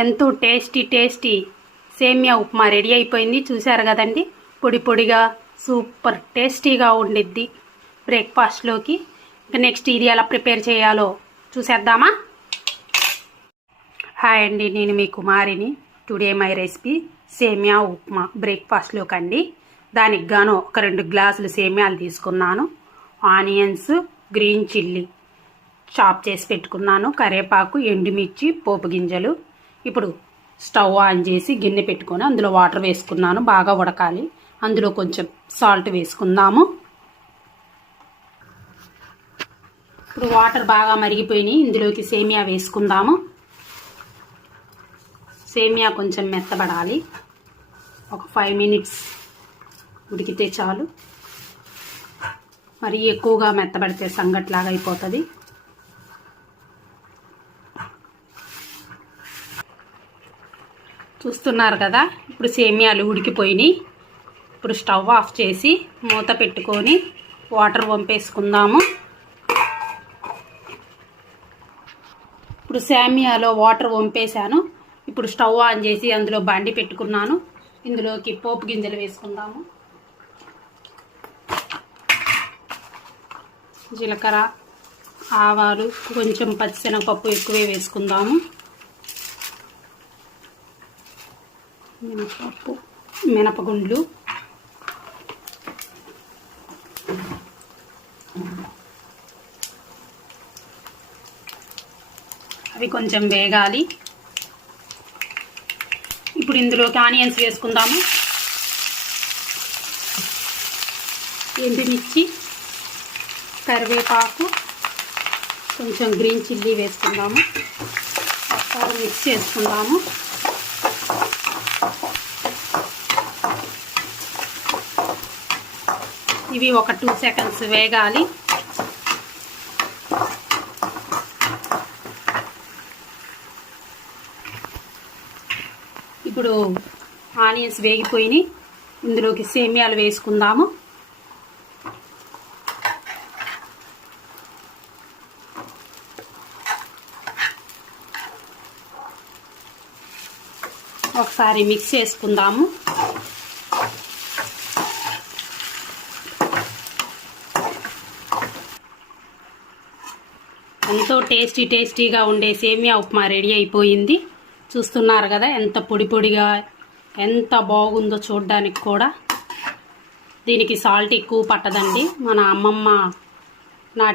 ఎంతో టేస్టీ సేమియా ఉప్మా రెడీ అయిపోయింది. చూసారు కదండి, పొడి పొడిగా సూపర్ టేస్టీగా ఉండిద్ది బ్రేక్ఫాస్ట్లోకి. ఇంకా నెక్స్ట్ ఇది ఎలా ప్రిపేర్ చేయాలో చూసేద్దామా? హాయ్ అండి, నేను మీ కుమారిని. టుడే మై రెసిపీ సేమియా ఉప్మా బ్రేక్ఫాస్ట్లోకి అండి. దానికి గాను ఒక 2 గ్లాసులు సేమియాలు తీసుకున్నాను. ఆనియన్స్, గ్రీన్ చిల్లీ చాప్ చేసి పెట్టుకున్నాను, కరివేపాకు, ఎండుమిర్చి, పోపు గింజలు. ఇప్పుడు స్టవ్ ఆన్ చేసి గిన్నె పెట్టుకొని అందులో వాటర్ వేసుకున్నాను. బాగా ఉడకాలి. అందులో కొంచెం సాల్ట్ వేసుకుందాము. ఇప్పుడు వాటర్ బాగా మరిగిపోయినాయి. ఇందులోకి సేమియా వేసుకుందాము. సేమియా కొంచెం మెత్తబడాలి. ఒక 5 మినిట్స్ ఉడికితే చాలు. మరి ఎక్కువగా మెత్తబడితే సంగట్లాగా అయిపోతుంది. చూస్తున్నారు కదా, ఇప్పుడు సేమియాలు ఉడికిపోయినాయి. ఇప్పుడు స్టవ్ ఆఫ్ చేసి మూత పెట్టుకొని వాటర్ వంపేసుకుందాము. ఇప్పుడు సేమియాలో వాటర్ వంపేశాను. ఇప్పుడు స్టవ్ ఆన్ చేసి అందులో బండి పెట్టుకున్నాను. ఇందులోకి పోపు గింజలు వేసుకుందాము. జీలకర్ర, ఆవాలు, కొంచెం పచ్చిశనగపప్పు ఎక్కువే వేసుకుందాము. మినపప్పు, మినపగుండ్లు, అవి కొంచెం వేగాలి. ఇప్పుడు ఇందులోకి ఆనియన్స్ వేసుకుందాము. ఎండుమిర్చి, కరివేపాకు, కొంచెం గ్రీన్ చిల్లీ వేసుకుందాము. ఒకసారి మిక్స్ చేసుకుందాము. ఇవి ఒక 2 సెకండ్స్ వేగాలి. ఇప్పుడు ఆనియన్స్ వేగిపోయినాయి. ఇందులోకి సేమియాలు వేసుకుందాము. ఒకసారి మిక్స్ చేసుకుందాము. ఎంతో టేస్టీగా ఉండే సేమియా ఉప్మా రెడీ అయిపోయింది. చూస్తున్నారు కదా, ఎంత పొడి పొడిగా ఎంత బాగుందో చూడడానికి కూడా. దీనికి సాల్ట్ ఎక్కువ పట్టదండి. మన అమ్మమ్మ నాటి